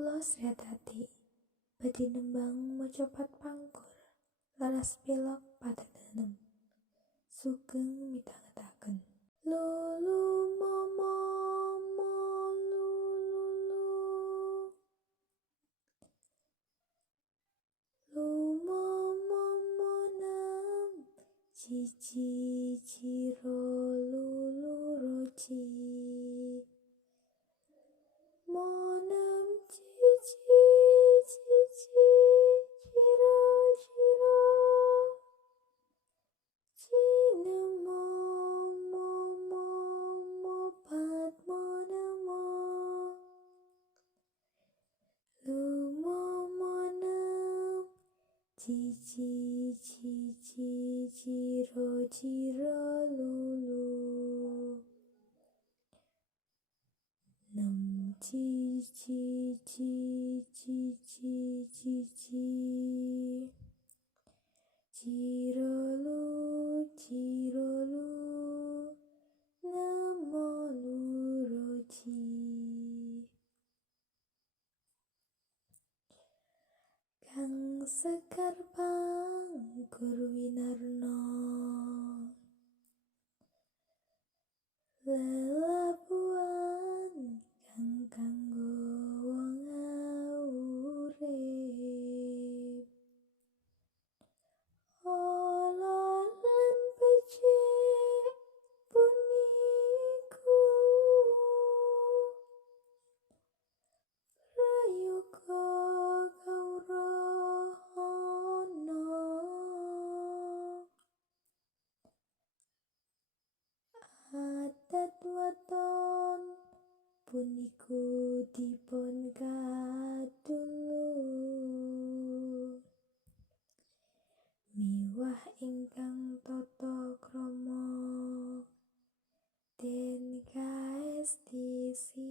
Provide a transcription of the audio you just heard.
Kula Sriatati badhe nembang maca pat pangkur laras pelok patetenem sugeng mitangetaken lulu momo lulu lumomomonam cici ciro lulu roci monam cici cici ciro ciro cinemomomo pat monamo lumomonam cici cici ciro ciro lulu nem cici cici cici cirolu nemo luroci Kang Sekar Pangkur Winarno lelabuhan kang kanggo wong urip ala lan becik puniku prayoga kawrahana adat waton puniku dipun kadulur miwah ingkang tata krama den kaestisi